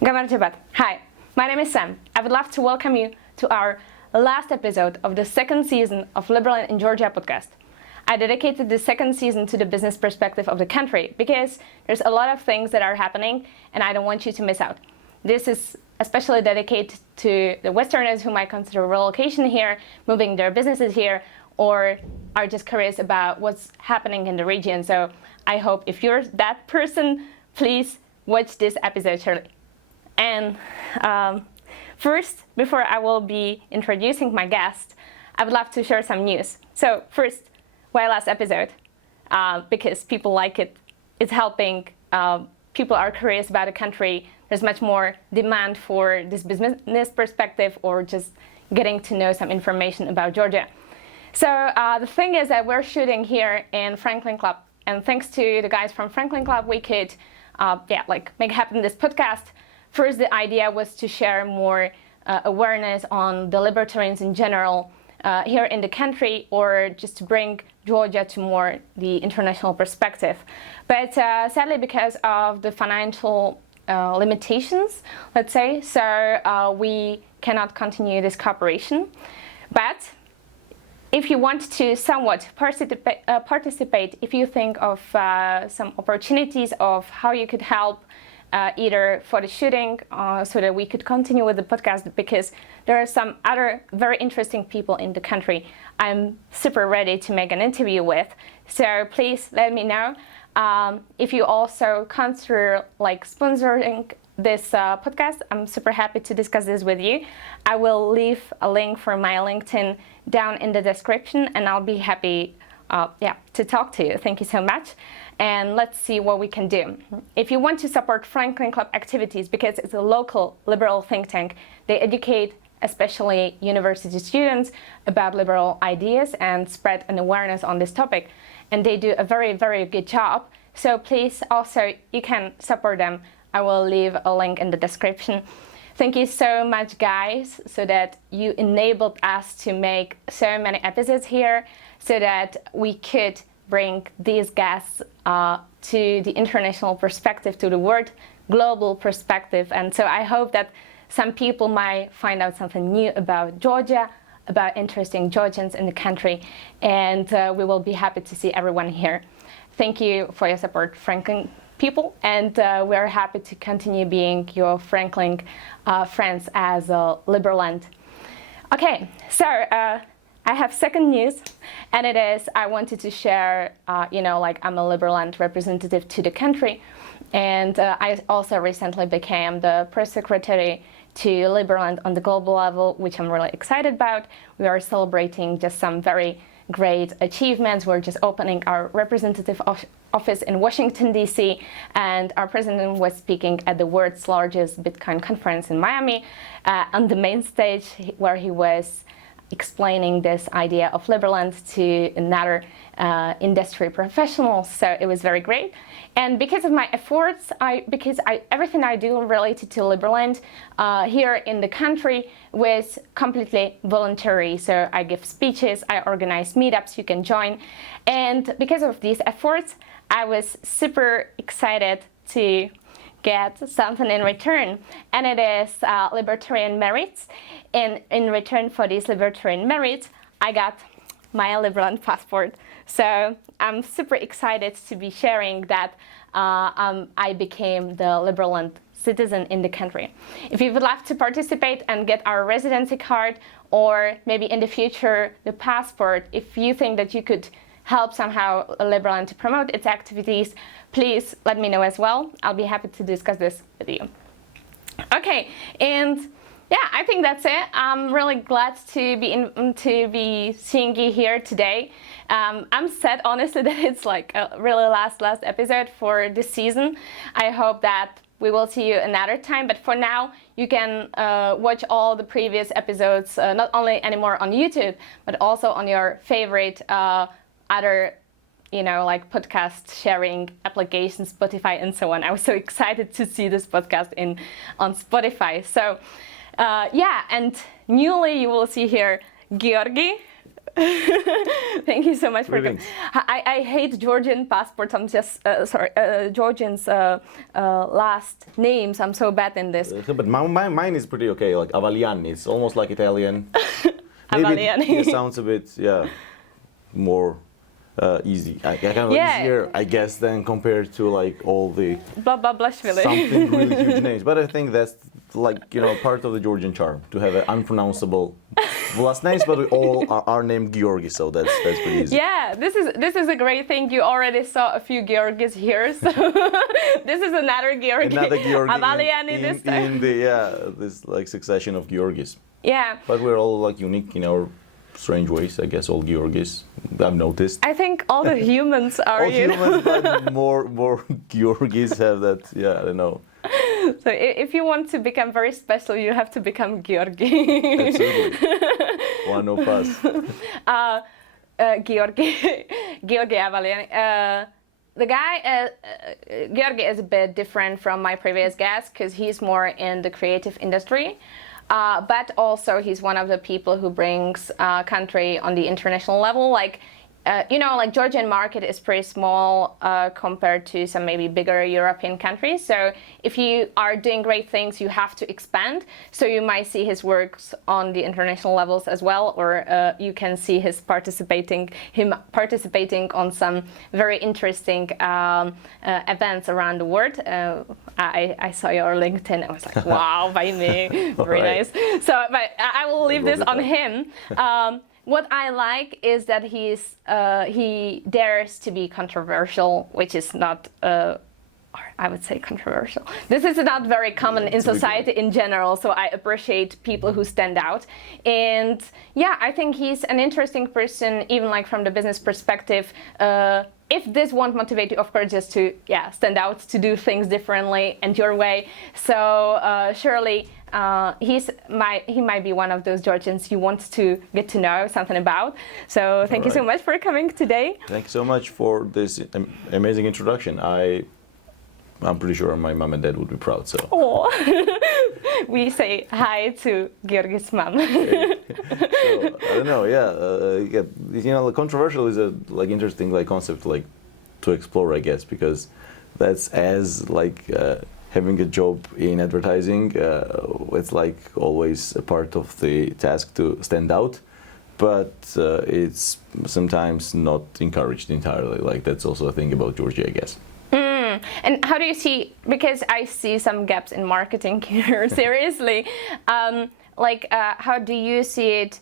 გამარჯობათ. Hi, my name is Sam. I would love to welcome you to our last episode of the second season of Liberland in Georgia podcast. I dedicated the second season to the business perspective of the country because there's a lot of things that are happening and I don't want you to miss out. This is especially dedicated to the Westerners who might consider relocation here, moving their businesses here, or are just curious about what's happening in the region. So I hope if you're that person, please watch this episode shortly. And first, before I will be introducing my guest, I would love to share some news. So first, why last episode? Because people like it. It's helping. People are curious about the country. There's much more demand for this business perspective or just getting to know some information about Georgia. So the thing is that we're shooting here in Franklin Club. And thanks to the guys from Franklin Club, we could make happen this podcast. First, the idea was to share more awareness on the libertarians in general here in the country, or just to bring Georgia to more the international perspective. But sadly, because of the financial limitations, let's say, so we cannot continue this cooperation. But if you want to somewhat participate, if you think of some opportunities of how you could help either for the shooting so that we could continue with the podcast, because there are some other very interesting people in the country I'm super ready to make an interview with. So please let me know. If you also consider sponsoring this podcast, I'm super happy to discuss this with you. I will leave a link for my LinkedIn down in the description and I'll be happy to talk to you. Thank you so much. And let's see what we can do. If you want to support Franklin Club activities, because it's a local liberal think tank, they educate especially university students about liberal ideas and spread an awareness on this topic. And they do a very, very good job. So please also, you can support them. I will leave a link in the description. Thank you so much, guys, so that you enabled us to make so many episodes here, so that we could bring these guests to the international perspective, to the world global perspective. And so I hope that some people might find out something new about Georgia, about interesting Georgians in the country, and we will be happy to see everyone here. Thank you for your support, Franklin people, and we are happy to continue being your Franklin friends as Liberland. Okay, so I have second news, and it is I wanted to share, I'm a Liberland representative to the country, and I also recently became the press secretary to Liberland on the global level, which I'm really excited about. We are celebrating just some very great achievements. We're just opening our representative office in Washington, D.C., and our president was speaking at the world's largest Bitcoin conference in Miami on the main stage, where he was explaining this idea of Liberland to another industry professional. So it was very great. And because of my efforts, everything I do related to Liberland here in the country was completely voluntary. So I give speeches, I organize meetups, you can join. And because of these efforts, I was super excited to get something in return, and it is libertarian merits. And in return for these libertarian merits, I got my Liberland passport. So I'm super excited to be sharing that I became the Liberland citizen in the country. If you would like to participate and get our residency card, or maybe in the future the passport, if you think that you could help somehow Liberland to promote its activities, please let me know as well. I'll be happy to discuss this with you. Okay, and I think that's it. I'm really glad to be seeing you here today. I'm sad, honestly, that it's a really last episode for this season. I hope that we will see you another time, but for now, you can watch all the previous episodes, not only anymore on YouTube, but also on your favorite other podcast sharing applications, Spotify and so on. I was so excited to see this podcast on Spotify. So and newly you will see here Giorgi Thank you so much for coming. I hate Georgian passports. I'm just Georgian's last names. I'm so bad in this. But mine is pretty okay. Like Avaliani, it's almost like Italian. Avaliani. It sounds a bit more easy. Easier, I guess, than compared to like all the something really huge names. But I think that's like part of the Georgian charm to have an unpronounceable last names, but we all are named Giorgi, so that's pretty easy. Yeah, this is a great thing. You already saw a few Giorgis here, so this is another Giorgi. Another Giorgi Avaliani this time. In the this like succession of Giorgis. Yeah. But we're all like unique in our strange ways, I guess. All Giorgis, I've noticed. I think all the humans are. All humans, but more Giorgis have that. Yeah, I don't know. So if you want to become very special, you have to become Giorgi. Absolutely. One of us. Giorgi Avaliani. The guy, Giorgi, is a bit different from my previous guest because he's more in the creative industry. But also he's one of the people who brings country on the international level. Like, like Georgian market is pretty small compared to some maybe bigger European countries. So if you are doing great things, you have to expand. So you might see his works on the international levels as well, or you can see him participating on some very interesting events around the world. I saw your LinkedIn. I was like, wow, by me, very nice. So, but I will leave this on him. What I like is that he dares to be controversial, which is not, I would say, controversial. This is not very common in society in general, so I appreciate people who stand out. And yeah, I think he's an interesting person, even like from the business perspective. If this won't motivate you, of course, just to stand out, to do things differently and your way. So surely he might be one of those Georgians you want to get to know something about. So thank you so much for coming today. Thank you so much for this amazing introduction. I'm pretty sure my mom and dad would be proud. So. Oh, we say hi to Giorgi's mom. So, I don't know. Yeah, controversial is a interesting concept to explore, I guess, because that's as having a job in advertising. It's always a part of the task to stand out, but it's sometimes not encouraged entirely. That's also a thing about Giorgi, I guess. And how do you see, because I see some gaps in marketing here, seriously, how do you see it?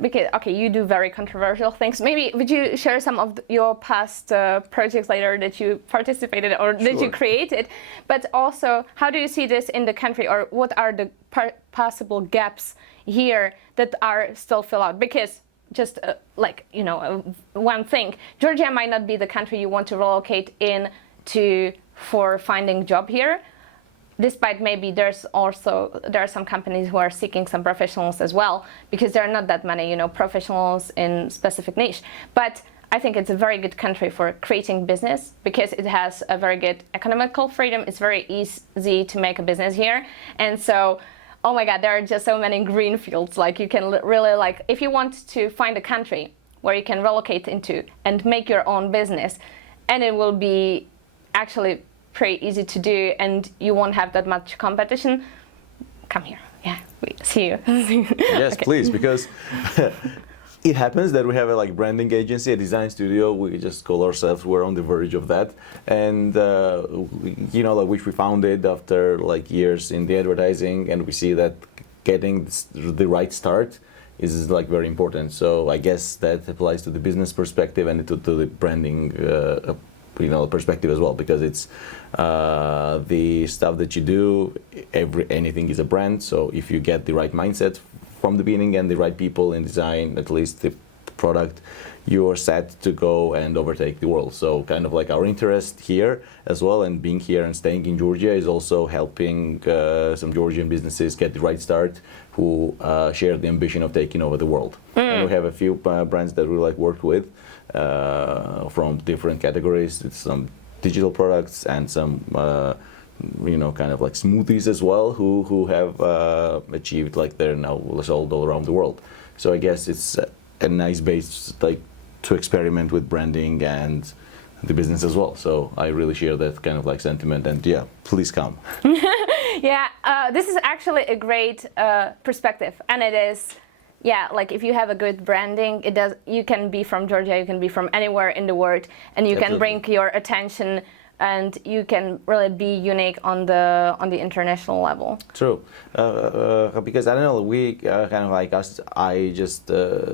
Because, you do very controversial things. Maybe would you share some of your past projects later that you participated or that you created? But also, how do you see this in the country, or what are the possible gaps here that are still filled out? Because just one thing, Georgia might not be the country you want to relocate in for finding job here, despite maybe there are some companies who are seeking some professionals as well, because there are not that many professionals in specific niche. But I think it's a very good country for creating business because it has a very good economical freedom. It's very easy to make a business here, and so oh my God, there are just so many green fields. You can really if you want to find a country where you can relocate into and make your own business, and it will be actually pretty easy to do, and you won't have that much competition. Come here. Yeah, we see you. Yes, okay. Please, because it happens that we have a branding agency, a design studio. We just call ourselves. We're on the verge of that, and which we founded after years in the advertising, and we see that getting the right start is very important. So I guess that applies to the business perspective and to the branding perspective as well, because it's the stuff that you do. Anything is a brand. So if you get the right mindset from the beginning and the right people in design, at least the product, you are set to go and overtake the world. So our interest here as well, and being here and staying in Georgia, is also helping some Georgian businesses get the right start who share the ambition of taking over the world. And we have a few brands that we worked with from different categories. It's some digital products and some smoothies as well, who have achieved they're now sold all around the world. So I guess it's a nice base like to experiment with branding and the business as well. So I really share that kind of like sentiment, and yeah, please come. Yeah, this is actually a great perspective, and it is, yeah, like if you have a good branding, you can be from Georgia, you can be from anywhere in the world, and you can bring your attention, and you can really be unique on the international level. True, because I don't know, we kind of like us. I just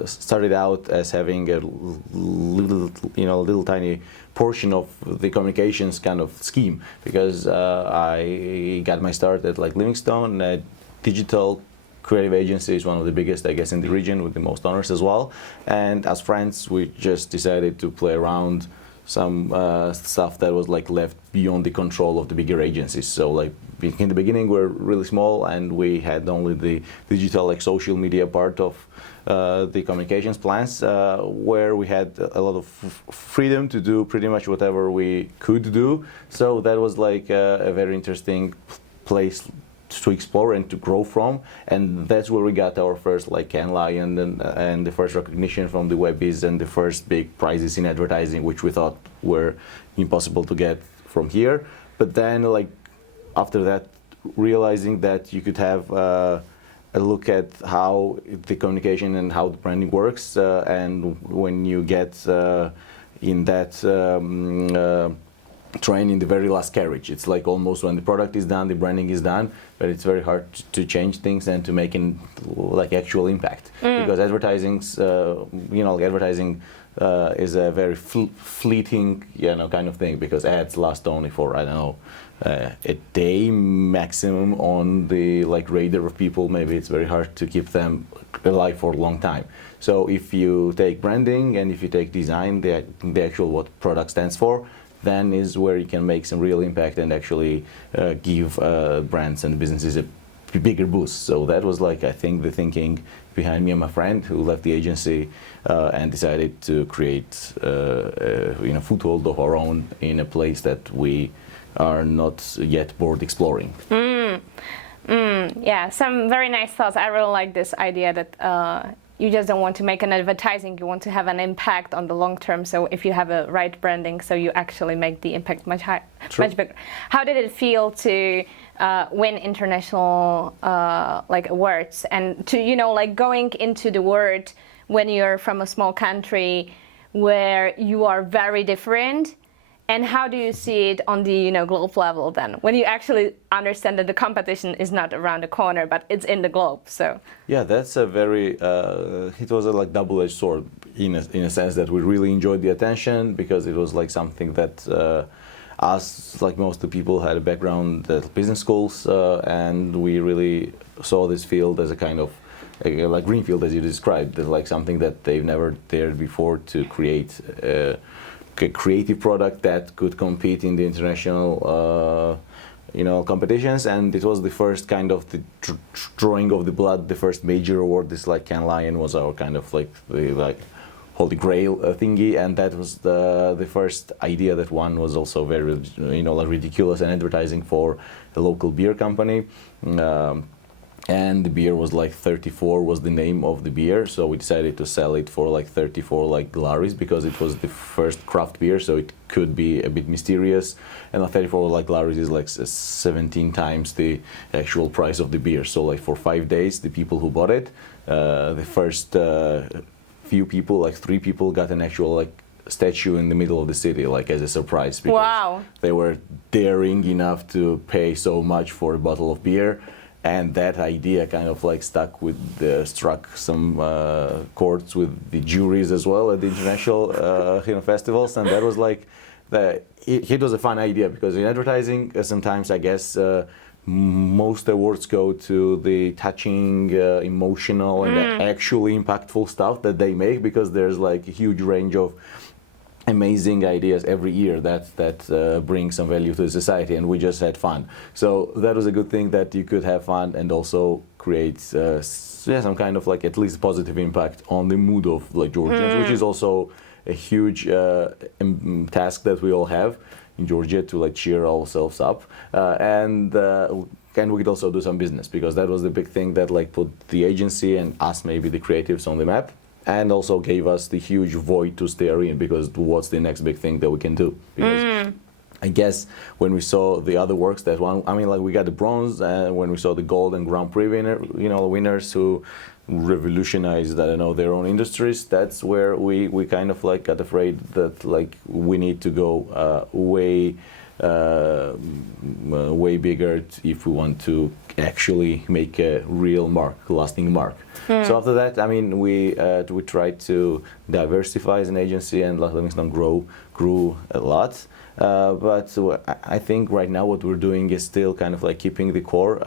started out as having a little tiny portion of the communications kind of scheme, because I got my start at like Livingstone. Digital creative agency is one of the biggest, I guess, in the region, with the most honors as well. And as friends, we just decided to play around some stuff that was like left beyond the control of the bigger agencies. So like in the beginning we're really small, and we had only the digital like social media part of the communications plans, where we had a lot of freedom to do pretty much whatever we could do. So that was like a very interesting place to explore and to grow from, and that's where we got our first like Cannes Lion and the first recognition from the Webbies and the first big prizes in advertising, which we thought were impossible to get from here. But then like after that, realizing that you could have a look at how the communication and how the branding works, and when you get in that train in the very last carriage, it's like almost when the product is done, the branding is done, but it's very hard to change things and to make an like actual impact, because advertising's advertising is a very fleeting kind of thing, because ads last only for I don't know a day maximum on the like radar of people. Maybe it's very hard to keep them alive for a long time. So if you take branding and if you take design, the actual what product stands for, then is where you can make some real impact and actually give brands and businesses a bigger boost. So that was like, I think, the thinking behind me and my friend who left the agency and decided to create a foothold of our own in a place that we are not yet bored exploring. Yeah, some very nice thoughts. I really like this idea that you just don't want to make an advertising, you want to have an impact on the long term. So if you have a right branding, so you actually make the impact much bigger. How did it feel to win international like awards, and to like going into the world when you're from a small country where you are very different? And how do you see it on the globe level then, when you actually understand that the competition is not around the corner, but it's in the globe? So yeah, that's a very it was a like double-edged sword in a sense that we really enjoyed the attention, because it was like something that us, like most of the people, had a background at business schools, and we really saw this field as a kind of like greenfield, as you described, like something that they've never dared before to create a creative product that could compete in the international competitions. And it was the first kind of the drawing of the blood, the first major award. This like Cannes Lion was our kind of like the holy grail thingy, and that was the first idea that won. Was also very like ridiculous and advertising for a local beer company. And the beer was like 34 was the name of the beer, so we decided to sell it for like 34 like Glaris, because it was the first craft beer, so it could be a bit mysterious. And 34 like Glaris is like 17 times the actual price of the beer. So like for 5 days, the people who bought it, the first few people, like 3 people, got an actual like statue in the middle of the city, like as a surprise, because they were daring enough to pay so much for a bottle of beer. And that idea kind of like struck some chords with the juries as well at the international festivals, and that was like it was a fun idea, because in advertising sometimes I guess most awards go to the touching, emotional, and actually impactful stuff that they make, because there's like a huge range of amazing ideas every year that bring some value to the society, and we just had fun. So that was a good thing, that you could have fun and also create some kind of like at least positive impact on the mood of like Georgians, which is also a huge task that we all have in Georgia, to like cheer ourselves up, and we could also do some business, because that was the big thing that like put the agency and us, maybe the creatives, on the map. and also gave us the huge void to stare in, because what's the next big thing that we can do? Because I guess when we saw the other works, that one, I mean, like we got the bronze, and when we saw the gold and Grand Prix winners who revolutionized, I don't know, their own industries, that's where we kind of like got afraid that like we need to go way bigger if we want to actually make a real mark, lasting mark. So after that, I mean, we tried to diversify as an agency, and Leavingstone grew a lot. But I think right now what we're doing is still kind of like keeping the core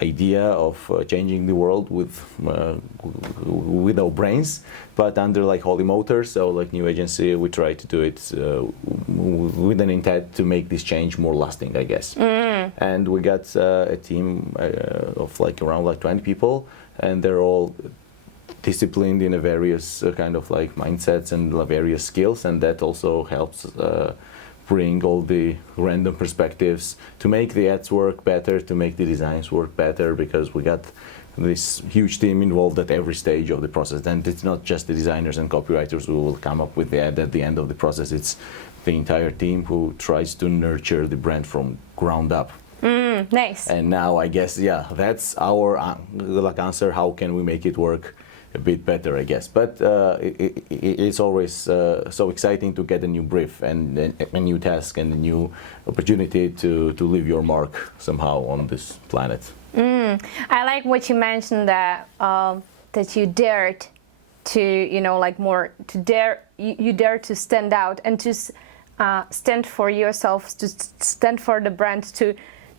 idea of changing the world with our brains, but under like holy motors. So like new agency, we try to do it with an intent to make this change more lasting, I guess. And we got a team of like around like 20 people, and they're all disciplined in a various kind of like mindsets and various skills, and that also helps bring all the random perspectives to make the ads work better, to make the designs work better, because we got this huge team involved at every stage of the process. And it's not just the designers and copywriters who will come up with the ad at the end of the process, it's the entire team who tries to nurture the brand from ground up. Nice. And now I guess, yeah, that's our like answer. How can we make it work a bit better, I guess. But it's always so exciting to get a new brief and a new task and a new opportunity to leave your mark somehow on this planet. I like what you mentioned, that that you dared to, you know, like more to dare, you dare to stand out and to stand for yourself, to stand for the brand, to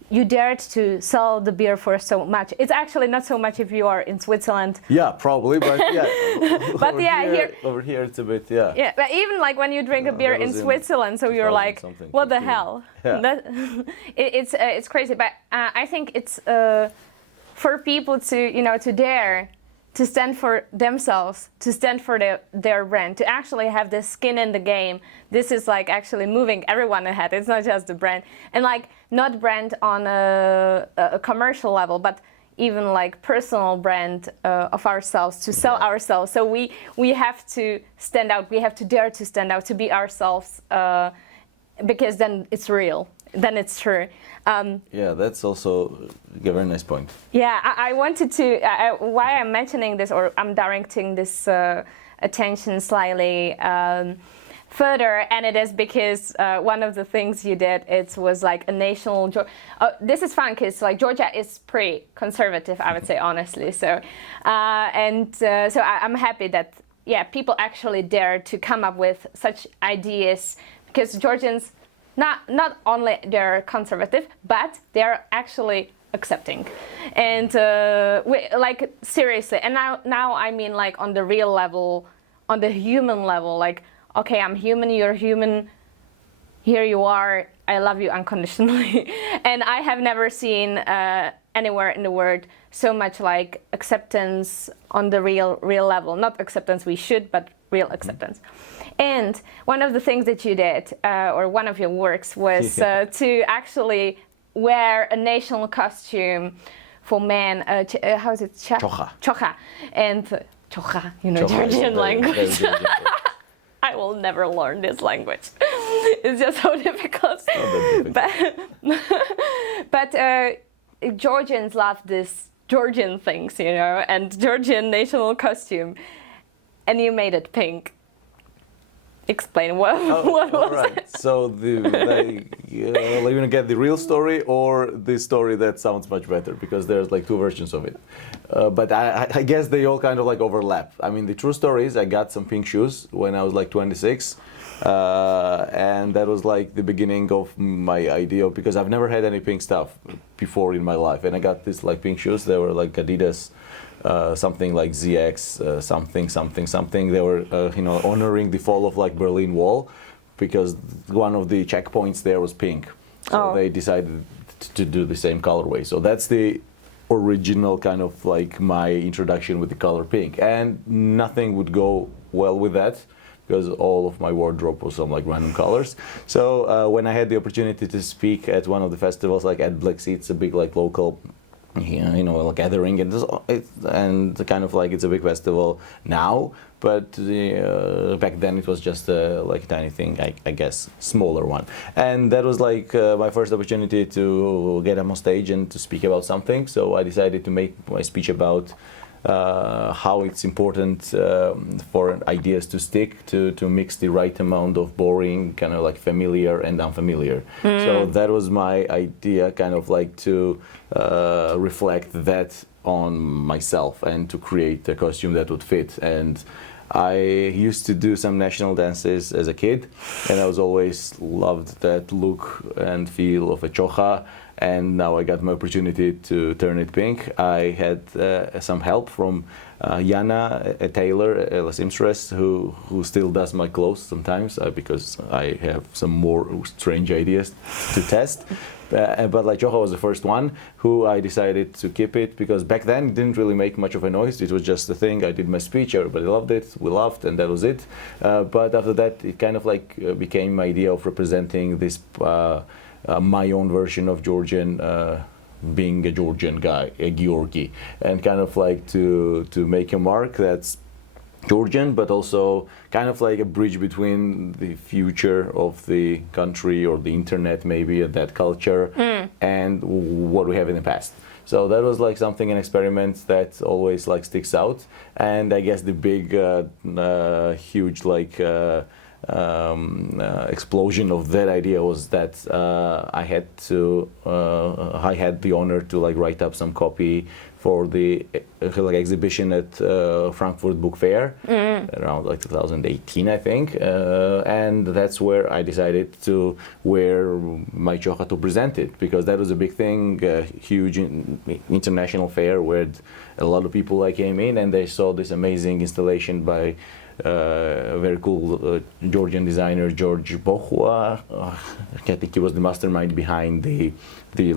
you dared to sell the beer for so much. It's actually not so much if you are in Switzerland. Yeah, probably, but yeah. But yeah, over here it's a bit, yeah. Yeah, but even like when you drink a beer in Switzerland, so you're like, what the hell? Yeah. It's crazy, but I think it's for people to, you know, to dare to stand for themselves, to stand for their brand, to actually have the skin in the game. This is like actually moving everyone ahead. It's not just the brand, and like not brand on a commercial level, but even like personal brand of ourselves, to sell ourselves. So we have to stand out. We have to dare to stand out, to be ourselves, because then it's real. Then it's true. Yeah, that's also a very nice point. Yeah, I wanted to, why I'm mentioning this, or I'm directing this attention slightly further, and it is because one of the things you did, it was like a national, this is fun because like Georgia is pretty conservative, I would say, honestly. So, so I'm happy that, yeah, people actually dare to come up with such ideas, because Georgians, not only they're conservative, but they're actually accepting, and like seriously. And now I mean like on the real level, on the human level. Like, okay, I'm human, you're human. Here you are. I love you unconditionally. And I have never seen anywhere in the world so much like acceptance on the real level. Not acceptance we should, but real acceptance. And one of the things that you did, or one of your works, was to actually wear a national costume for men. How is it? Chokha. Chokha. And chokha, you know, Georgian language. I will never learn this language. It's just so difficult. But Georgians love this Georgian things, you know, and Georgian national costume. And you made it pink. Explain what was it? So you're gonna get the real story or the story that sounds much better, because there's like two versions of it. But I guess they all kind of like overlap. I mean, the true story is I got some pink shoes when I was like 26, and that was like the beginning of my idea, because I've never had any pink stuff before in my life, and I got these like pink shoes. They were like Adidas. Something like ZX, something. They were, you know, honoring the fall of like Berlin Wall, because one of the checkpoints there was pink. So they decided to do the same colorway. So that's the original kind of like my introduction with the color pink, and nothing would go well with that, because all of my wardrobe was some like random colors. So when I had the opportunity to speak at one of the festivals, like at Black Sea, it's a big like local a gathering, and kind of like it's a big festival now, but back then it was just like a tiny thing, I guess, smaller one. And that was like my first opportunity to get up on stage and to speak about something. So I decided to make my speech about how it's important for ideas to stick, to mix the right amount of boring, kind of like familiar and unfamiliar. So that was my idea, kind of like to reflect that on myself and to create a costume that would fit. And I used to do some national dances as a kid, and I was always loved that look and feel of a chocha. And now I got my opportunity to turn it pink. I had some help from Jana, a tailor, a seamstress, who still does my clothes sometimes because I have some more strange ideas to test. But like Chocha was the first one who I decided to keep it, because back then it didn't really make much of a noise. It was just a thing. I did my speech, everybody loved it, we laughed, and that was it. But after that, it kind of like became my idea of representing this my own version of Georgian, being a Georgian guy, a Giorgi, and kind of like to make a mark that's Georgian, but also kind of like a bridge between the future of the country or the internet, maybe, that culture, and what we have in the past. So that was like something, an experiment that always like sticks out. And I guess the big, huge like explosion of that idea was that I had the honor to like write up some copy for the like exhibition at Frankfurt Book Fair around like 2018, I think, and that's where I decided to wear my chocha to present it, because that was a big thing, a huge international fair where a lot of people like came in and they saw this amazing installation by very cool Georgian designer Giorgi. I think he was the mastermind behind the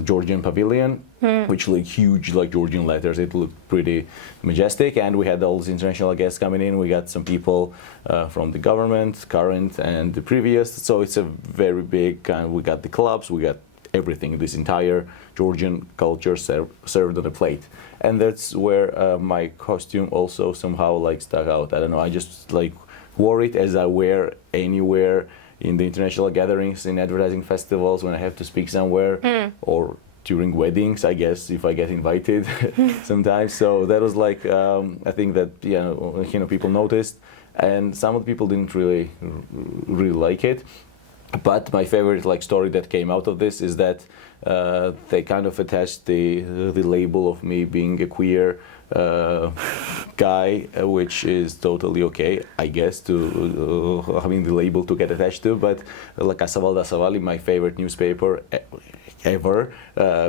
Georgian pavilion, which looked huge, like Georgian letters. It looked pretty majestic, and we had all these international guests coming in. We got some people from the government, current and the previous. So it's a very big. We got the clubs, we got everything. This entire Georgian culture served on a plate. And that's where my costume also somehow like stuck out. I don't know, I just like wore it as I wear anywhere in the international gatherings, in advertising festivals, when I have to speak somewhere, or during weddings, I guess, if I get invited sometimes. So that was like, I think that, people noticed, and some of the people didn't really like it. But my favorite like story that came out of this is that they kind of attached the label of me being a queer guy, which is totally okay, I guess, to having the label to get attached to. But like Savali, my favorite newspaper ever,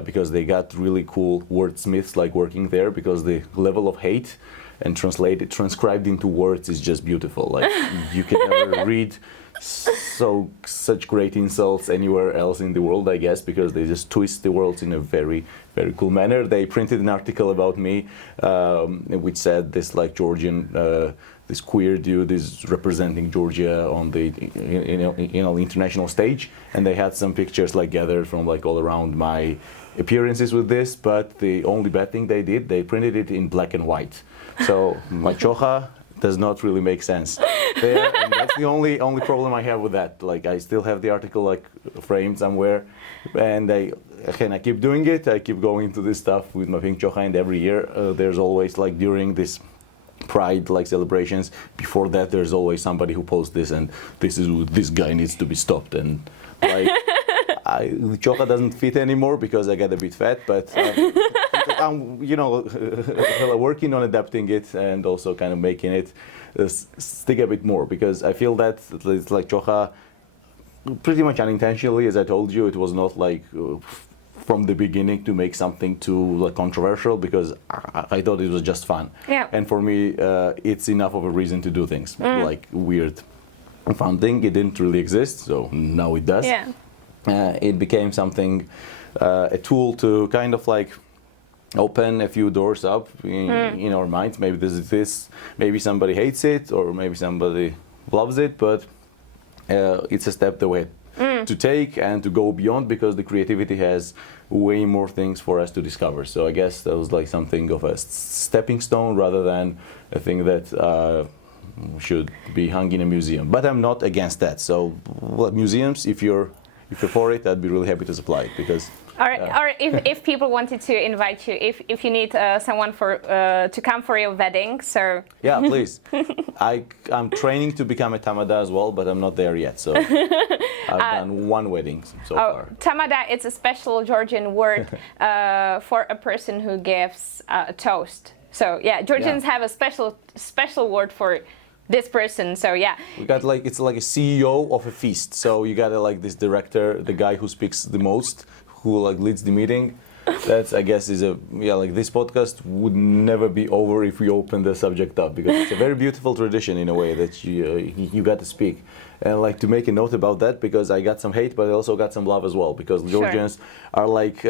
because they got really cool wordsmiths like working there, because the level of hate and transcribed into words is just beautiful. Like you can never read such great insults anywhere else in the world, I guess, because they just twist the words in a very, very cool manner. They printed an article about me, which said this like Georgian, this queer dude is representing Georgia on the international stage, and they had some pictures like gathered from like all around my appearances with this. But the only bad thing they did, they printed it in black and white. So my chocha does not really make sense there, and that's the only problem I have with that. Like I still have the article like framed somewhere, and I keep doing it. I keep going to this stuff with my pink chocha, and every year there's always like during this Pride like celebrations, before that there's always somebody who posts this, and this guy needs to be stopped, and like the chocha doesn't fit anymore because I got a bit fat, but I'm working on adapting it and also kind of making it stick a bit more, because I feel that it's like chocha pretty much unintentionally, as I told you, it was not like from the beginning to make something too like controversial, because I thought it was just fun. Yeah. And for me, it's enough of a reason to do things like weird, fun thing. It didn't really exist, so now it does. Yeah. It became something, a tool to kind of like open a few doors up in our minds. Maybe this, maybe somebody hates it, or maybe somebody loves it, but it's a step the way to take and to go beyond, because the creativity has way more things for us to discover. So I guess that was like something of a stepping stone rather than a thing that should be hung in a museum. But I'm not against that. So museums, if you're for it, I'd be really happy to supply it, because. Or if people wanted to invite you, if you need someone to come for your wedding, so yeah, please. I'm training to become a tamada as well, but I'm not there yet. So I've done one wedding so far. Tamada, it's a special Georgian word for a person who gives a toast. So yeah, Georgians have a special word for this person. So yeah, we got like, it's like a CEO of a feast. So you got like this director, the guy who speaks the most, who like leads the meeting. That's, I guess, is like this podcast would never be over if we open the subject up, because it's a very beautiful tradition in a way that you got to speak. And like to make a note about that, because I got some hate, but I also got some love as well, because Georgians are like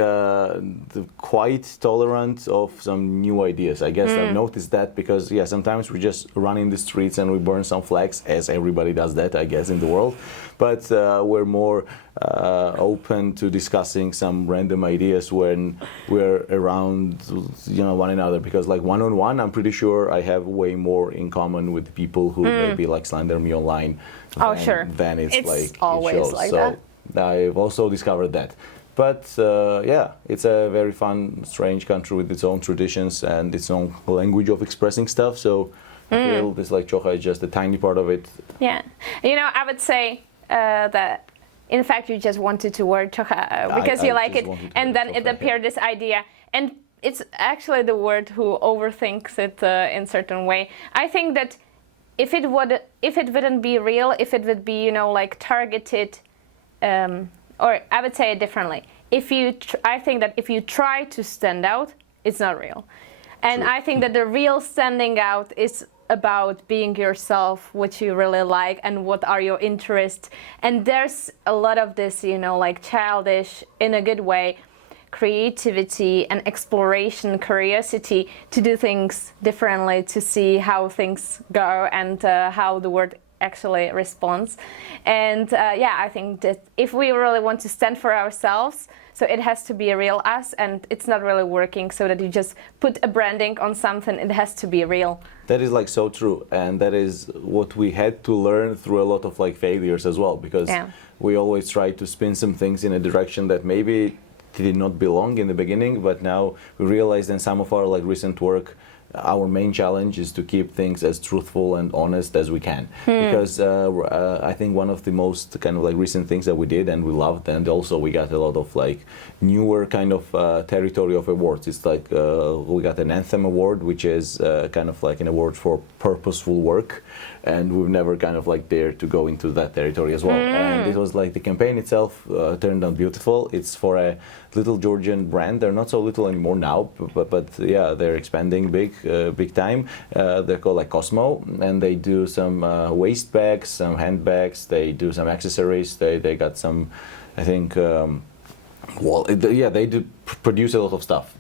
quite tolerant of some new ideas. I guess I've noticed that, because sometimes we just run in the streets and we burn some flags, as everybody does that, I guess, in the world. But we're more open to discussing some random ideas when we're around, one another. Because like one-on-one, I'm pretty sure I have way more in common with people who maybe like slander me online. Than it's like always it shows. like so that. I've also discovered that. But it's a very fun, strange country with its own traditions and its own language of expressing stuff. So I feel this like chokha is just a tiny part of it. Yeah, I would say that in fact you just wanted to wear chokha because you like it, and then it appeared this idea, and it's actually the word who overthinks it in certain way. I think that if it wouldn't be real, if it would be like targeted, or I would say it differently. I think that if you try to stand out, it's not real, and I think that the real standing out is about being yourself, what you really like, and what are your interests. And there's a lot of this, like childish, in a good way, creativity and exploration, curiosity to do things differently, to see how things go and how the world actually responds. And I think that if we really want to stand for ourselves, so it has to be a real us, and it's not really working so that you just put a branding on something. It has to be real. That is like so true, and that is what we had to learn through a lot of like failures as well, because we always try to spin some things in a direction that maybe did not belong in the beginning, but now we realize in some of our like recent work, our main challenge is to keep things as truthful and honest as we can. Because I think one of the most kind of like recent things that we did and we loved, and also we got a lot of like newer kind of territory of awards. It's like we got an Anthem Award, which is kind of like an award for purposeful work. And we've never kind of like dared to go into that territory as well. And it was like the campaign itself turned out beautiful. It's for a little Georgian brand. They're not so little anymore now, but they're expanding big time. They're called like Cosmo, and they do some waist bags, some handbags. They do some accessories. They got some, I think. They do produce a lot of stuff,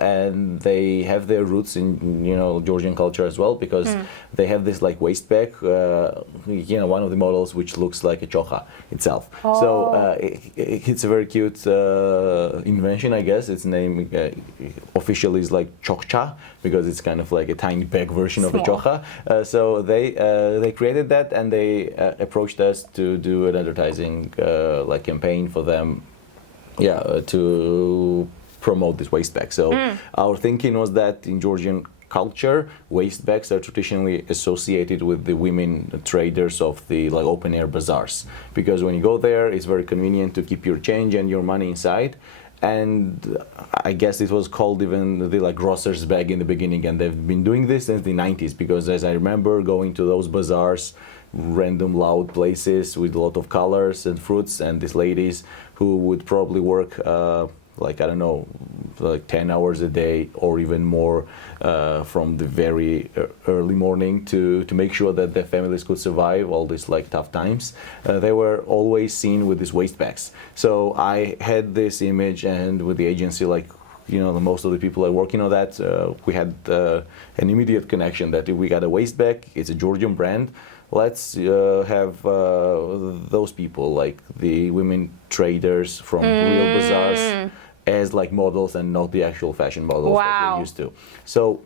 and they have their roots in Georgian culture as well, because they have this like waist bag, one of the models which looks like a chokha itself. So it's a very cute invention, I guess. Its name officially is like chokcha, because it's kind of like a tiny bag version of a chokha. So they created that, and they approached us to do an advertising like campaign for them. To promote this waist bag. So our thinking was that in Georgian culture, waist bags are traditionally associated with the women traders of the like open air bazaars, because when you go there, it's very convenient to keep your change and your money inside. And I guess it was called even the like grocer's bag in the beginning, and they've been doing this since the 90s, because as I remember going to those bazaars, random loud places with a lot of colors and fruits, and these ladies who would probably work like 10 hours a day or even more from the very early morning to make sure that their families could survive all these like tough times. They were always seen with these waist bags. So I had this image, and with the agency, like most of the people are working on that, we had an immediate connection that if we got a waist bag, it's a Georgian brand. let's have those people, like the women traders from real bazaars, as like models and not the actual fashion models that we're used to. So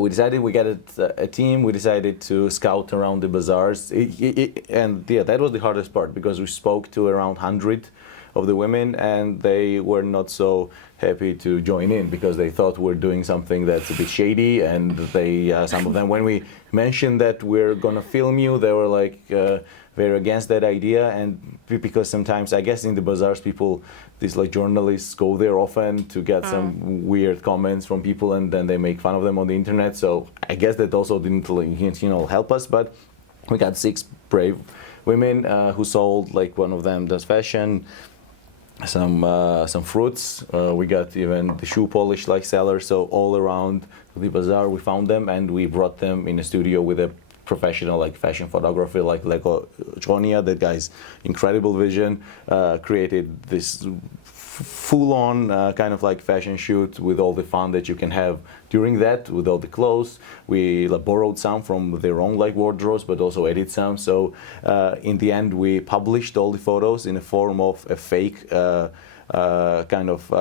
we decided we got a team. We decided to scout around the bazaars, and yeah, that was the hardest part because we spoke to around 100 of the women, and they were not so happy to join in because they thought we're doing something that's a bit shady. And they, some of them, when we mentioned that we're gonna film you, they were like very against that idea. And because sometimes, I guess, in the bazaars, people, these like journalists go there often to get some weird comments from people, and then they make fun of them on the internet. So I guess that also didn't, help us. But we got 6 brave women who sold. Like one of them does fashion. Some fruits. We got even the shoe polish like seller. So all around the bazaar we found them, and we brought them in a studio with a professional like fashion photographer like Giorgi. That guy's incredible vision. Created this full-on kind of like fashion shoot with all the fun that you can have during that, with all the clothes. We borrowed some from their own like wardrobes, but also edited some. So in the end, we published all the photos in a form of a fake kind of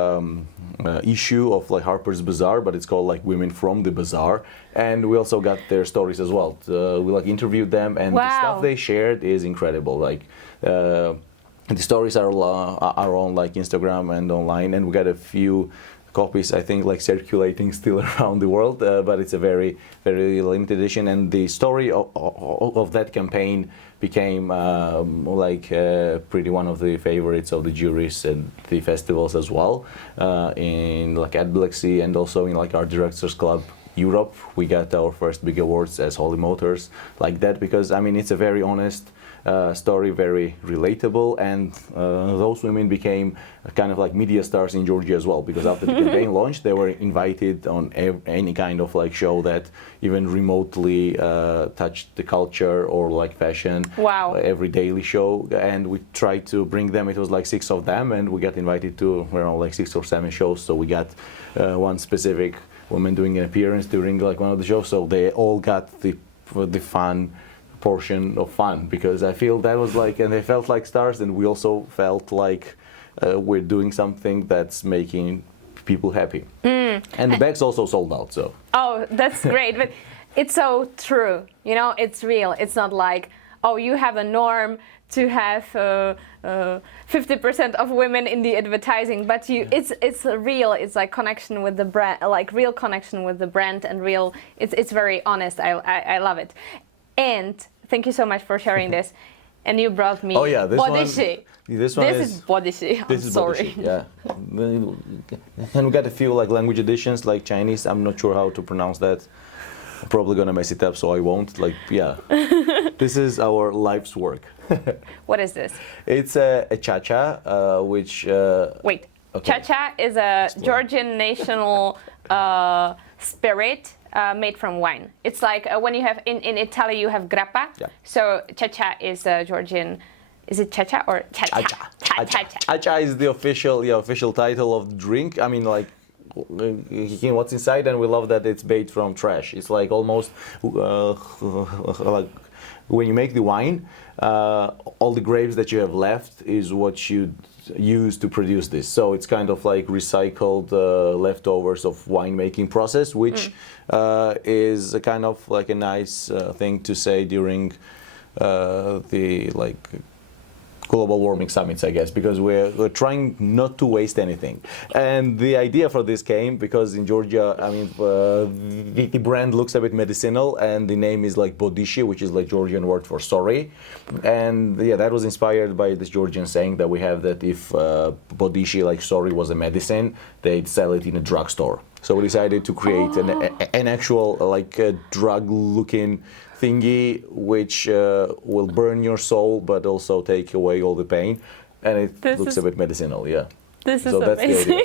issue of like Harper's Bazaar, but it's called like Women from the Bazaar. And we also got their stories as well. We like interviewed them, and the stuff they shared is incredible. Like the stories are on like Instagram and online, and we got a few copies, I think, like circulating still around the world, but it's a very, very limited edition. And the story of that campaign became pretty one of the favorites of the juries and the festivals as well, in like Advocacy and also in like Art Directors Club Europe. We got our first big awards as Holy Motors, like that, because I mean it's a very honest story, very relatable, and those women became kind of like media stars in Georgia as well, because after the campaign launched, they were invited on any kind of like show that even remotely touched the culture or like fashion. Every daily show, and we tried to bring them. It was like 6 of them, and we got invited to around like 6 or 7 shows. So we got one specific woman doing an appearance during like one of the shows. So they all got the fun portion of fun, because I feel that was like, and they felt like stars, and we also felt like we're doing something that's making people happy. And the bags also sold out. So that's great. But it's so true, it's real. It's not like, you have a norm to have 50% of women in the advertising, but it's real. It's like connection with the brand, like real connection with the brand, and real. It's very honest. I love it. And thank you so much for sharing this. And you brought me Bodyshi. This is Bodyshi. I'm sorry. Bodyshi, yeah. And we got a few like language editions, like Chinese. I'm not sure how to pronounce that. I'm probably gonna mess it up, so I won't. Like, yeah. This is our life's work. What is this? It's a cha-cha, which... Wait. Okay. Cha-cha is a Georgian national spirit made from wine. It's like when you have, in Italy, you have grappa. Yeah. So cha-cha is Georgian. Is it cha-cha or cha-cha? Cha-cha. Cha-cha is the official title of the drink. I mean, like, what's inside, and we love that it's made from trash. It's like almost like when you make the wine, all the grapes that you have left is what you use to produce this. So it's kind of like recycled leftovers of winemaking process, which is a kind of like a nice thing to say during the like global warming summits, I guess, because we're trying not to waste anything. And the idea for this came because in Georgia, I mean, the brand looks a bit medicinal, and the name is like Bodyshi, which is like Georgian word for sorry. And yeah, that was inspired by this Georgian saying that we have, that if Bodyshi, like sorry, was a medicine, they'd sell it in a drugstore. So we decided to create an actual like drug-looking thingy, which will burn your soul, but also take away all the pain, and it looks a bit medicinal. Yeah. This is amazing.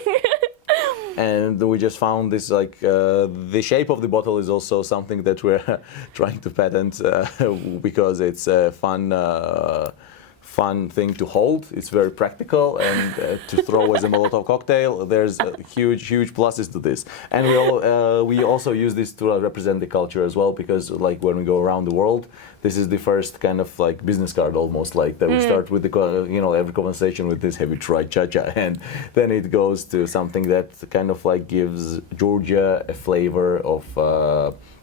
And we just found this, like the shape of the bottle is also something that we're trying to patent because it's a fun fun thing to hold. It's very practical, and to throw as a Molotov cocktail. There's huge pluses to this. And we also use this to represent the culture as well, because like when we go around the world, this is the first kind of like business card, almost like that. We start with every conversation with this "Have you tried cha-cha?" and then it goes to something that kind of like gives Georgia a flavor of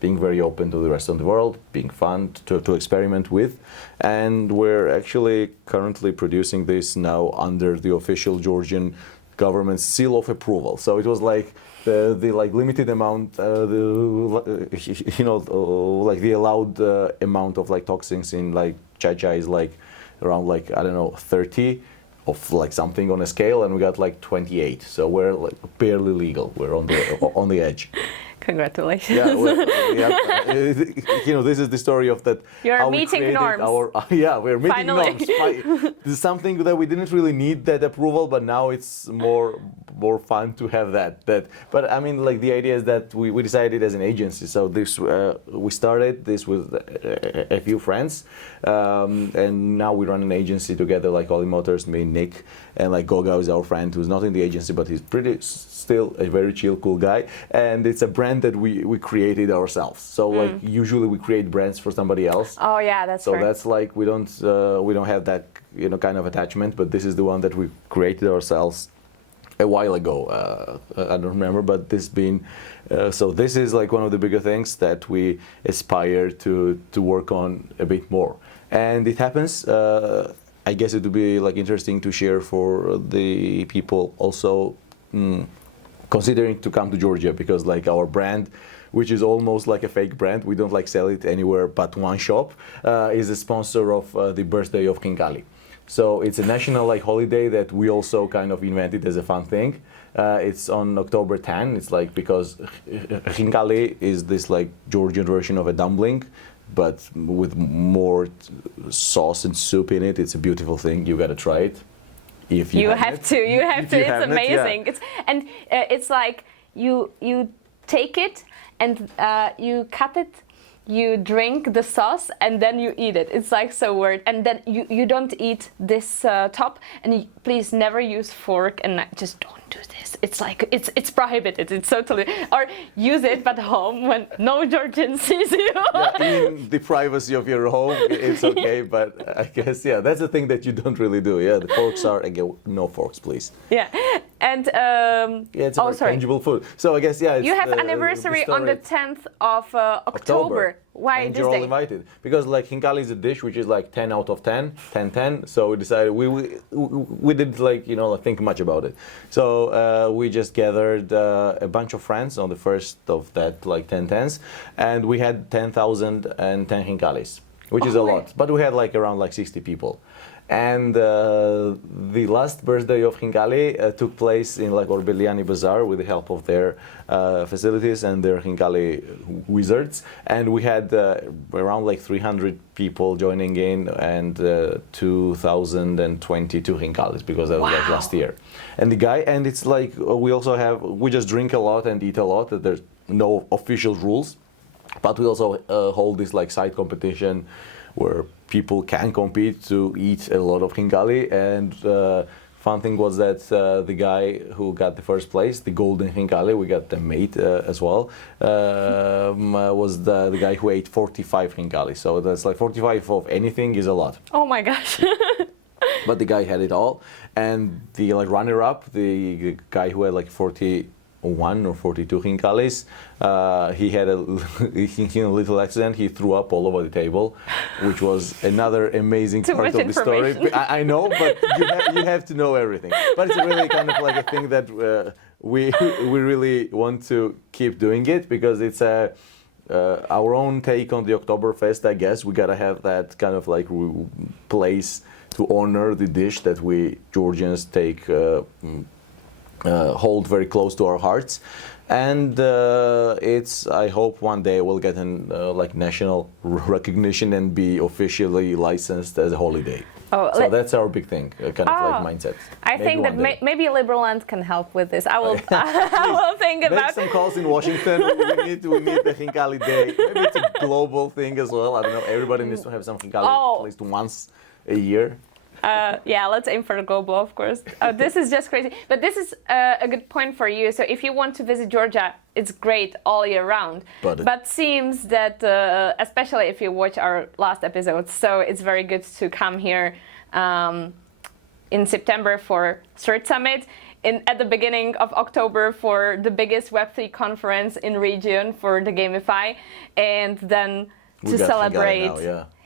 being very open to the rest of the world, being fun to experiment with. And we're actually currently producing this now under the official Georgian government seal of approval. So it was like the like limited amount, like the allowed amount of like toxins in like cha-cha is like around like, I don't know, 30 of like something on a scale, and we got like 28. So we're like barely legal. We're on the edge. Congratulations. This is the story of that. You're meeting norms. We're meeting Finally. norms. This is something that we didn't really need that approval, but now it's more fun to have that. But I mean, like the idea is that we decided as an agency. So this we started this with a few friends, and now we run an agency together, like Oli Motors, me, Nick, and like Goga is our friend who's not in the agency, but he's still a very chill, cool guy, and it's a brand that we created ourselves. So like usually we create brands for somebody else. Oh yeah, that's so right. that's like we don't have that kind of attachment, but this is the one that we created ourselves a while ago. I don't remember, but this is like one of the bigger things that we aspire to work on a bit more. And it happens. I guess it would be like interesting to share for the people also considering to come to Georgia, because like our brand, which is almost like a fake brand, we don't like sell it anywhere but one shop, is a sponsor of the birthday of Khinkali. So it's a national like holiday that we also kind of invented as a fun thing. It's on October 10. It's like because Khinkali is this like Georgian version of a dumpling, but with more sauce and soup in it. It's a beautiful thing. You gotta try it. If you have to. It's amazing. It's like you take it and you cut it, you drink the sauce, and then you eat it. It's like so weird. And then you don't eat this top, and please never use fork and just don't do this. It's like it's prohibited. It's totally, or use it but home when no Georgian sees you. In the privacy of your home, it's okay. But I guess that's the thing that you don't really do. The forks are again, no forks, please. Yeah, and it's a tangible food. So I guess it's you have anniversary on the 10th of October. Why and this you're day? all invited, because like Khinkali is a dish which is like 10 out of 10, 10. So we decided we didn't like think much about it. So we just gathered a bunch of friends on the first of that like 10/10s, and we had 10,010 Khinkalis, which is a lot. But we had like around like 60 people. And the last birthday of Khinkali took place in like Avaliani bazaar with the help of their facilities and their Khinkali wizards. And we had around like 300 people joining in, and 2,022 Khinkalis, because that was like last year. And it's like we just drink a lot and eat a lot. There's no official rules, but we also hold this like side competition where people can compete to eat a lot of Khinkali. And fun thing was that the guy who got the first place, the golden Khinkali, we got the mate as well, was the guy who ate 45 Khinkali. So that's like 45 of anything is a lot. Oh my gosh. But the guy had it all. And the like runner-up, the guy who had like 41 or 42 Khinkalis, he had a little accident. He threw up all over the table, which was another amazing part of the story. I know, but you have to know everything. But it's really kind of like a thing that we really want to keep doing it, because it's our own take on the Oktoberfest. I guess we gotta have that kind of like place to honor the dish that we Georgians take. Hold very close to our hearts, and I hope one day we'll get like national recognition and be officially licensed as a holiday. So that's our big thing, kind of like mindset. I think that maybe Liberland can help with this. I will I will think about. Make some calls in Washington. we need the Khinkali Day. Maybe it's a global thing as well. I don't know. Everybody needs to have some Khinkali at least once a year. Yeah, let's aim for the global, of course. This is just crazy. But this is a good point for you. So if you want to visit Georgia, it's great all year round. But seems that, especially if you watch our last episodes, so it's very good to come here in September for Third Summit, at the beginning of October for the biggest Web3 conference in region for the Gamify, and then to celebrate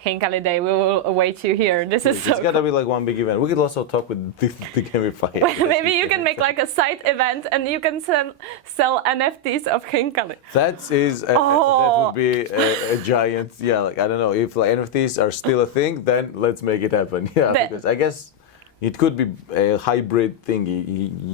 Hinkali Day. We will await you here. This is so It's gotta be like one big event. We could also talk with the Gamify. Maybe you can make like a side event and you can sell NFTs of Hinkali. That would be a giant, like I don't know, if like NFTs are still a thing, then let's make it happen. Because I guess it could be a hybrid thing.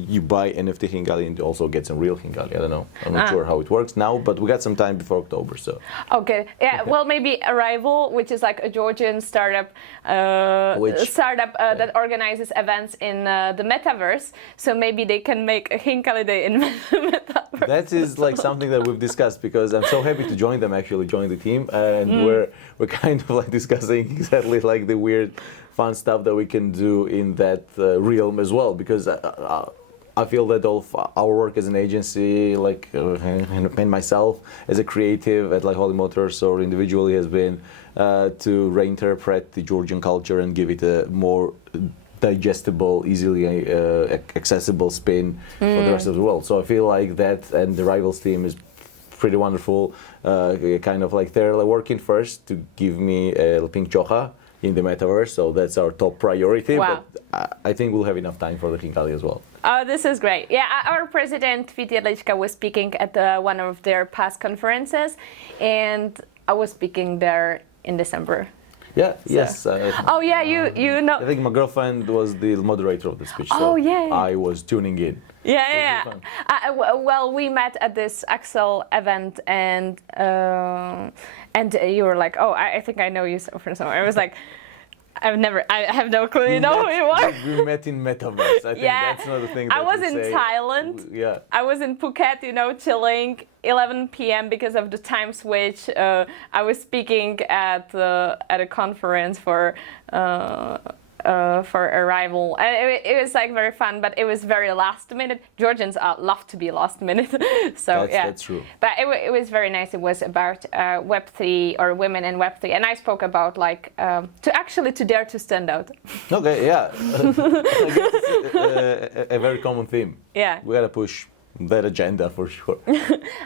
You buy NFT Hinkali and you also get some real Hinkali. I don't know. I'm not sure how it works now, but we got some time before October, so. Okay. Yeah. Well, maybe Arrival, which is like a Georgian startup, that organizes events in the metaverse. So maybe they can make a Hinkali Day in metaverse. That is like something that we've discussed, because I'm so happy to join them. Actually, join the team, and we're kind of like discussing exactly like the weird, fun stuff that we can do in that realm as well, because I feel that all of our work as an agency, like and myself as a creative at like Holy Motors or individually, has been to reinterpret the Georgian culture and give it a more digestible, easily accessible spin for the rest of the world. So I feel like that, and the Rivals team is pretty wonderful. Kind of like they're like working first to give me a pink chocha in the metaverse, so that's our top priority. Wow. But I think we'll have enough time for the Hinkali as well. Oh, this is great. Yeah, our president, Viti Lichka, was speaking at one of their past conferences, and I was speaking there in December. Yeah, so. Yes. You know. I think my girlfriend was the moderator of the speech, so I was tuning in. Yeah. Well, we met at this Excel event, and you were like, oh, I think I know you from somewhere. I was like, I have no clue, you know who you are. We met in Metaverse. I think that's another thing. I was in Thailand. Yeah. I was in Phuket, chilling, 11 p.m. because of the time switch. I was speaking at a conference for Arrival. And it was like very fun, but it was very last minute. Georgians love to be last minute. So that's true. But it was very nice. It was about Web3 or women in Web3, and I spoke about like to dare to stand out. Okay, yeah. I guess it's a very common theme. Yeah. We gotta push that agenda for sure.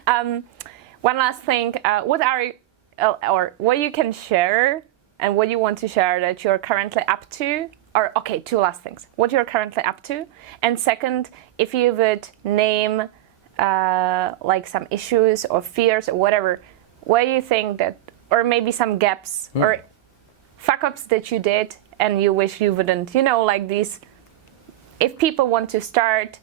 One last thing, what you can share and what you want to share that you're currently up to, or okay, two last things. What you're currently up to, and second, if you would name like some issues or fears or whatever, what do you think that, or maybe some gaps or fuck-ups that you did and you wish you wouldn't, like these, if people want to start,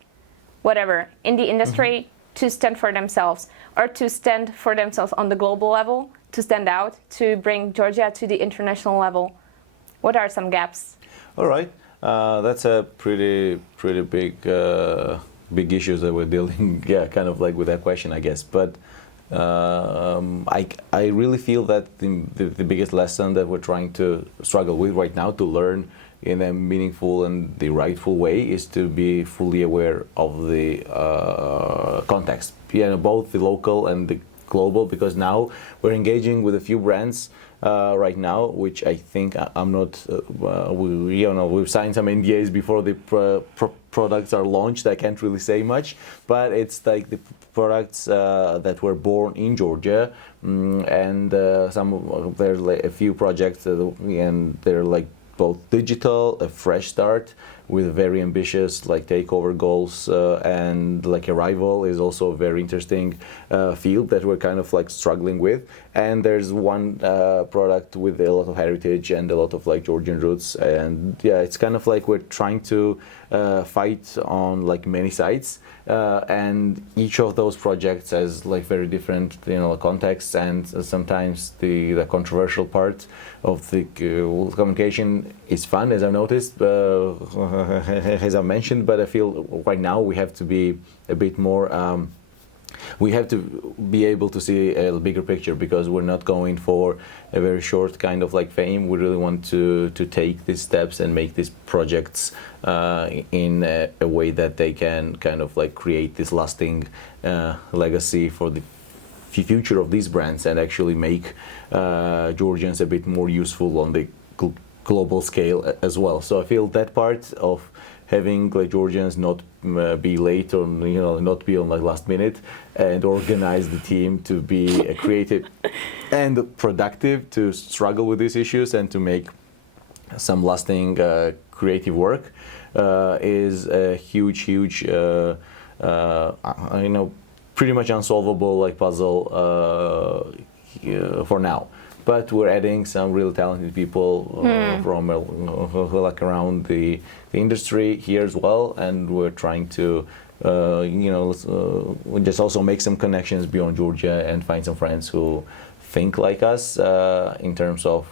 whatever, in the industry, to stand for themselves, or to stand for themselves on the global level, to stand out, to bring Georgia to the international level. What are some gaps? All right, that's a pretty big issues that we're dealing. Kind of like with that question, I guess. But I really feel that the biggest lesson that we're trying to struggle with right now to learn in a meaningful and the rightful way is to be fully aware of the context, both the local and the global, because now we're engaging with a few brands right now, which I think I'm not. We've signed some NDAs before the products are launched. I can't really say much, but it's like the products that were born in Georgia, and there's like a few projects, and they're like both digital, a fresh start with very ambitious like takeover goals, and like Arrival is also a very interesting field that we're kind of like struggling with. And there's one product with a lot of heritage and a lot of like Georgian roots, and it's kind of like we're trying to fight on like many sides, and each of those projects has like very different contexts, and sometimes the controversial part of the communication is fun, as I've noticed, as I mentioned, but I feel right now we have to be a bit more we have to be able to see a bigger picture, because we're not going for a very short kind of like fame. We really want to take these steps and make these projects in a way that they can kind of like create this lasting legacy for the future of these brands, and actually make Georgians a bit more useful on the global scale as well. So I feel that part of having like Georgians not be late, or not be on like last minute, and organize the team to be creative and productive, to struggle with these issues and to make some lasting creative work is a huge pretty much unsolvable like puzzle for now. But we're adding some really talented people from like around the industry here as well, and we're trying to just also make some connections beyond Georgia and find some friends who think like us in terms of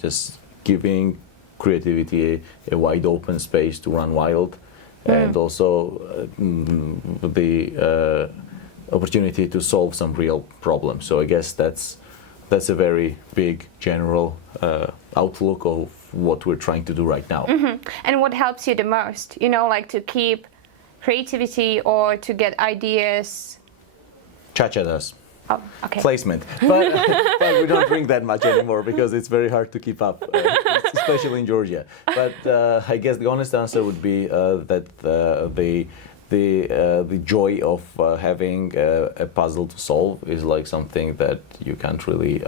just giving creativity a wide open space to run wild, and also the opportunity to solve some real problems. So I guess that's a very big general outlook of what we're trying to do right now. And what helps you the most? Like to keep creativity or to get ideas? Cha-cha does. Oh, okay. Placement. But we don't drink that much anymore because it's very hard to keep up, especially in Georgia. But I guess the honest answer would be that the joy of having a puzzle to solve is like something that you can't really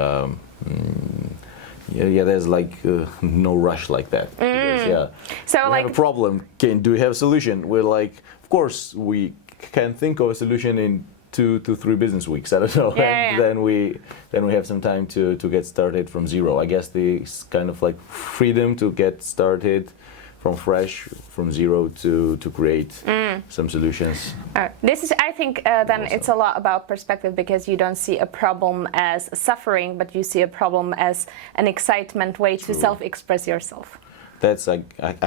there's like no rush like that. Because, so we like have a problem, do we have a solution? We're like, of course we can think of a solution in 2 to 3 business weeks, I don't know. Then we have some time to get started from zero. I guess the kind of like freedom to get started from zero to create some solutions. This is, I think, then it's a lot about perspective, because you don't see a problem as suffering, but you see a problem as an excitement way to self-express yourself. That's I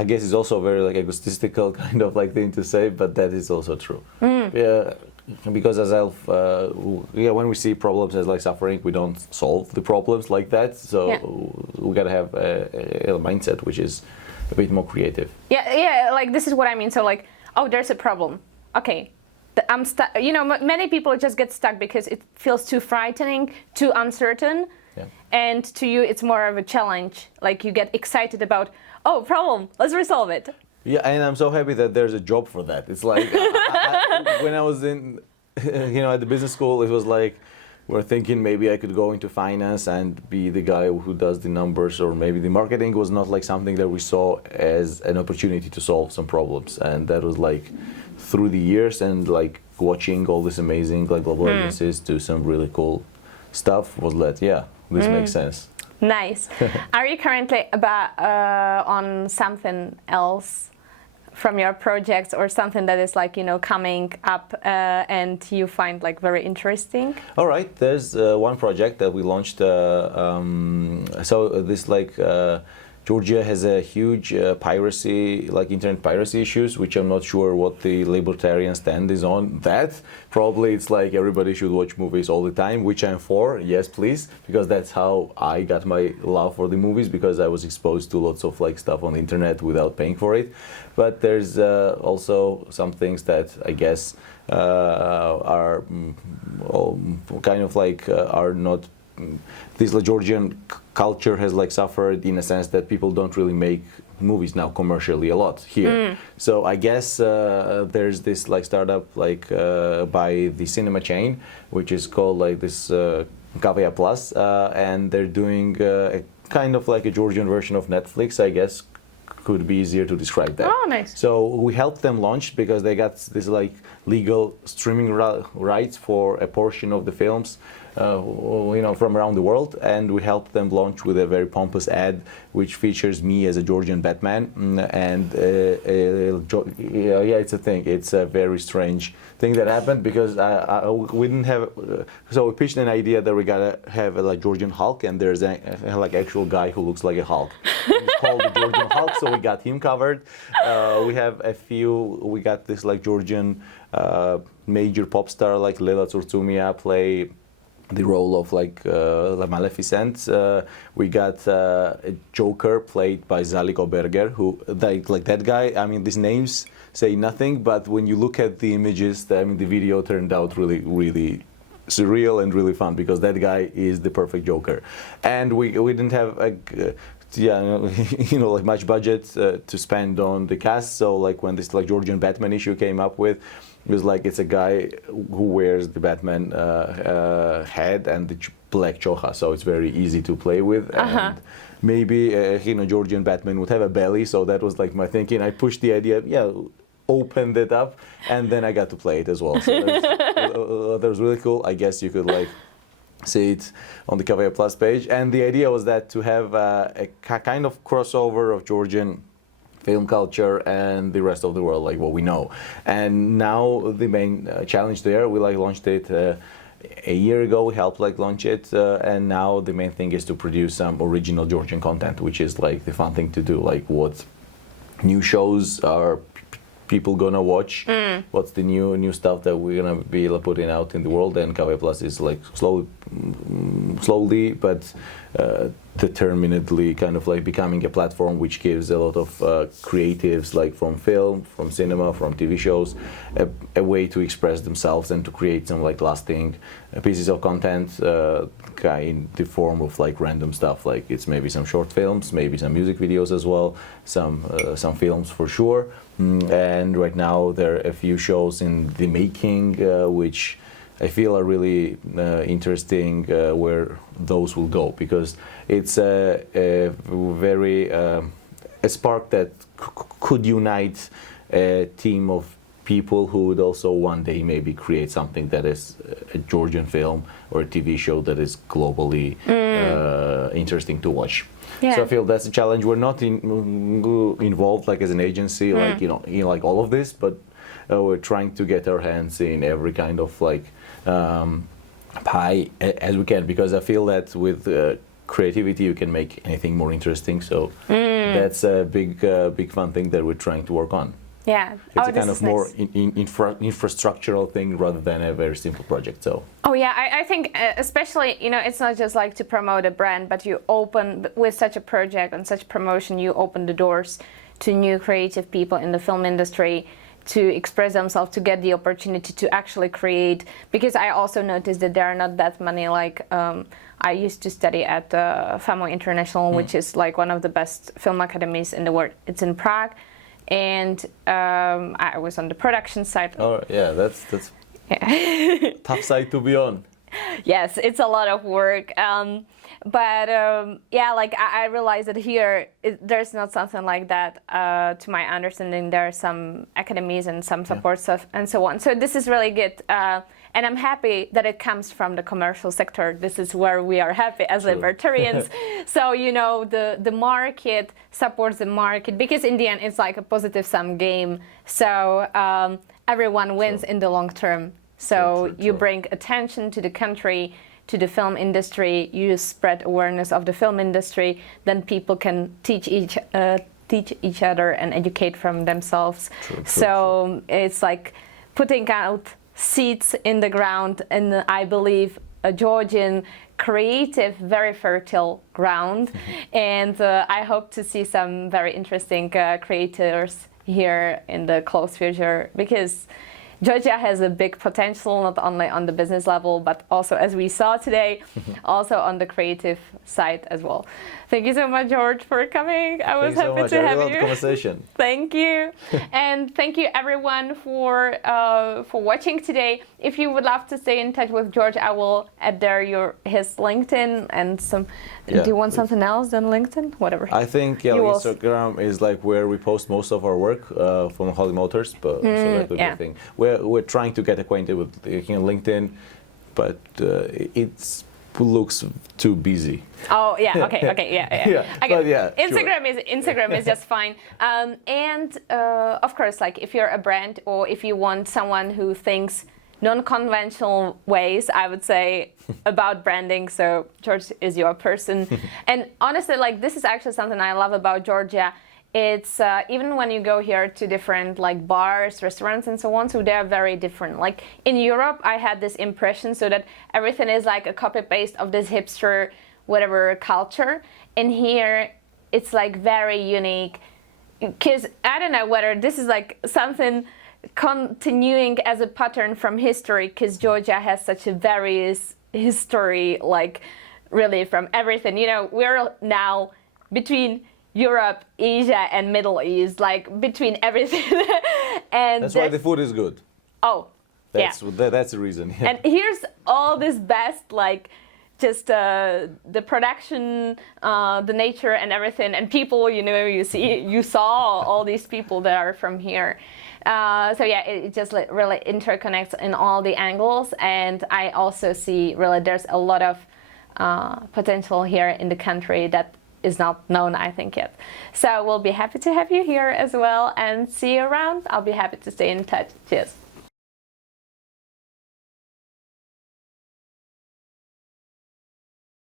guess it's also a very like egotistical kind of like thing to say, but that is also true. Yeah, because when we see problems as like suffering, we don't solve the problems like that. So we gotta have a mindset which is a bit more creative. Yeah, like this is what I mean. So like, oh, there's a problem. Okay, I'm stuck. Many people just get stuck because it feels too frightening, too uncertain. Yeah. And to you, it's more of a challenge. Like you get excited about, oh, problem, let's resolve it. Yeah, and I'm so happy that there's a job for that. It's like when I was in, at the business school, it was like, we're thinking maybe I could go into finance and be the guy who does the numbers, or maybe the marketing was not like something that we saw as an opportunity to solve some problems. And that was like through the years and like watching all this amazing like global agencies do some really cool stuff was like, this makes sense. Nice. Are you currently on something else from your projects, or something that is like coming up and you find like very interesting? All right, there's one project that we launched. So this like Georgia has a huge piracy, like internet piracy issues, which I'm not sure what the libertarian stand is on that. Probably it's like everybody should watch movies all the time, which I'm for, yes please, because that's how I got my love for the movies, because I was exposed to lots of like stuff on the internet without paying for it. But there's also some things that I guess are kind of like are not. This Georgian culture has like suffered in a sense that people don't really make movies now commercially a lot here. So I guess there's this like startup like by the cinema chain, which is called like this Kavya Plus, and they're doing a kind of like a Georgian version of Netflix, I guess could be easier to describe that. Oh, nice. So we helped them launch because they got this like legal streaming rights for a portion of the films. from around the world, and we helped them launch with a very pompous ad, which features me as a Georgian Batman. And it's a thing. It's a very strange thing that happened because we didn't have. So we pitched an idea that we gotta have a Georgian Hulk, and there's a actual guy who looks like a Hulk. It's called the Georgian Hulk, so we got him covered. We have we got this Georgian major pop star like Lila Tsurtsumia play the role of Maleficent. We got a Joker played by Zalik Oberger, who that guy. I mean, these names say nothing, but when you look at the images, the video turned out really, really surreal and really fun because that guy is the perfect Joker. And we didn't have much budget to spend on the cast. So when this Georgian Batman issue came up with, it was it's a guy who wears the Batman head and the black choha, so it's very easy to play with. And maybe Georgian Batman would have a belly, so that was my thinking. I pushed the idea, opened it up, and then I got to play it as well. So that was really cool. I guess you could see it on the Kavaya Plus page. And the idea was that to have a kind of crossover of Georgian film culture and the rest of the world, what we know. And now the main challenge there, we launched it a year ago. We helped launch it, and now the main thing is to produce some original Georgian content, which is the fun thing to do. What new shows are people gonna watch? What's the new stuff that we're gonna be putting out in the world? And Kavaya Plus is slowly but determinedly kind of becoming a platform which gives a lot of creatives from film, from cinema, from TV shows a way to express themselves and to create some lasting pieces of content in the form of random stuff. It's maybe some short films, maybe some music videos as well, some films for sure. And right now there are a few shows in the making which I feel are really interesting where those will go, because it's a very a spark that could unite a team of people who would also one day maybe create something that is a Georgian film or a TV show that is globally interesting to watch. Yeah. So I feel that's a challenge. We're not involved as an agency, in all of this, but we're trying to get our hands in every kind of pie as we can, because I feel that with creativity you can make anything more interesting. So that's a big fun thing that we're trying to work on. Yeah, it's a kind of more infrastructural thing rather than a very simple project. So. Oh yeah, I think especially it's not just to promote a brand, but you open with such a project and such promotion, you open the doors to new creative people in the film industry to express themselves, to get the opportunity to actually create. Because I also noticed that there are not that many I used to study at FAMO International, which is one of the best film academies in the world. It's in Prague. And I was on the production side. Oh yeah, that's tough side to be on. Yes, it's a lot of work. But I realized that here there's not something like that. To my understanding, there are some academies and some support stuff and so on. So this is really good. And I'm happy that it comes from the commercial sector. This is where we are happy as libertarians. So, the market supports the market, because in the end, it's a positive sum game. So everyone wins in the long term. So you bring attention to the country, to the film industry, you spread awareness of the film industry, then people can teach each other and educate from themselves. So it's putting out seeds in the ground, and I believe a Georgian creative, very fertile ground. And I hope to see some very interesting creators here in the close future, because Georgia has a big potential, not only on the business level, but also, as we saw today, also on the creative side as well. Thank you so much, George, for coming. I was happy to have you. Conversation. Thank you. And thank you, everyone, for watching today. If you would love to stay in touch with George, I will add there his LinkedIn and some. Do you want something else than LinkedIn? Whatever. I think Instagram is where we post most of our work from Holly Motors, but so that would be a thing. We're trying to get acquainted with LinkedIn. but it looks too busy. Oh yeah, okay, yeah. Yeah, Okay. but yeah, Instagram is just fine. And of course, like if you're a brand or if you want someone who thinks non-conventional ways, I would say, about branding. So Giorgi is your person. And honestly, like this is actually something I love about Georgia. It's even when you go here to different like bars, restaurants, and so on, so they're very different. Like in Europe, I had this impression so that everything is like a copy-paste of this hipster, whatever culture. And here, it's like very unique. Because I don't know whether this is like something continuing as a pattern from history, because Georgia has such a various history, like really from everything. You know, we're now between Europe, Asia, and Middle East, like between everything. And that's why the food is good. Oh, that's the reason. Yeah. And here's all this best, like just the production, the nature, and everything, and people. You know, you saw all these people that are from here. So yeah, it just really interconnects in all the angles, and I also see really there's a lot of potential here in the country that is not known, I think, yet. So we'll be happy to have you here as well and see you around. I'll be happy to stay in touch. Cheers.